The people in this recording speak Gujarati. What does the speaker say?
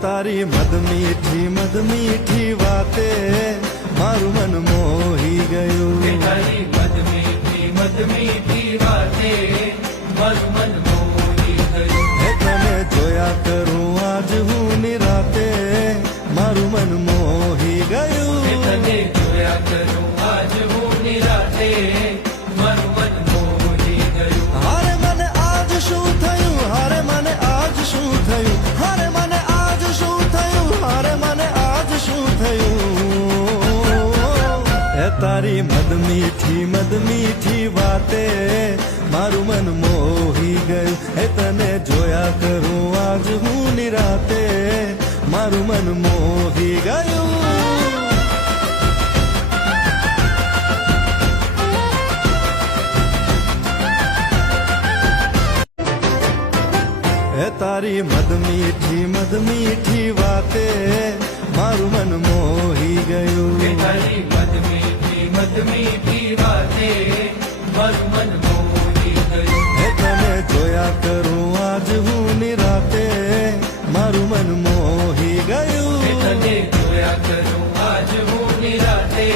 તારી મદ મીઠી વાતે મારું મન મોહી ગયું. તારી મદ મીઠી વાતે મારું મન મોહી ગયું. તને જોયા કરું આજ હું નિરાતે મારું મન મોહી ગયું. તને જોયા કરું આજ હું નિરાતે મારું મન મોહી ગયું. હારે મને આજ શું થયું, હારે મને આજ શું થયું, હારે મને આજ શું થયું, હારે મને આજ શું થયું. એ તારી મદ મીઠી વાતે મારું મન મોહી ગયું. એ તને જોયા કરું આજ હું નિરાતે મારું મન મોહી ગયું. તારી મદ મીઠી વાતે મારું મન મોહી ગયું. તારી મદ મીઠી વાતે મારું મન મોહી ગયું. તને જોયા કરું આજ હું નિરાતે મારું મન મોહી ગયું. તને જોયા કરું આજ હું નિરાતે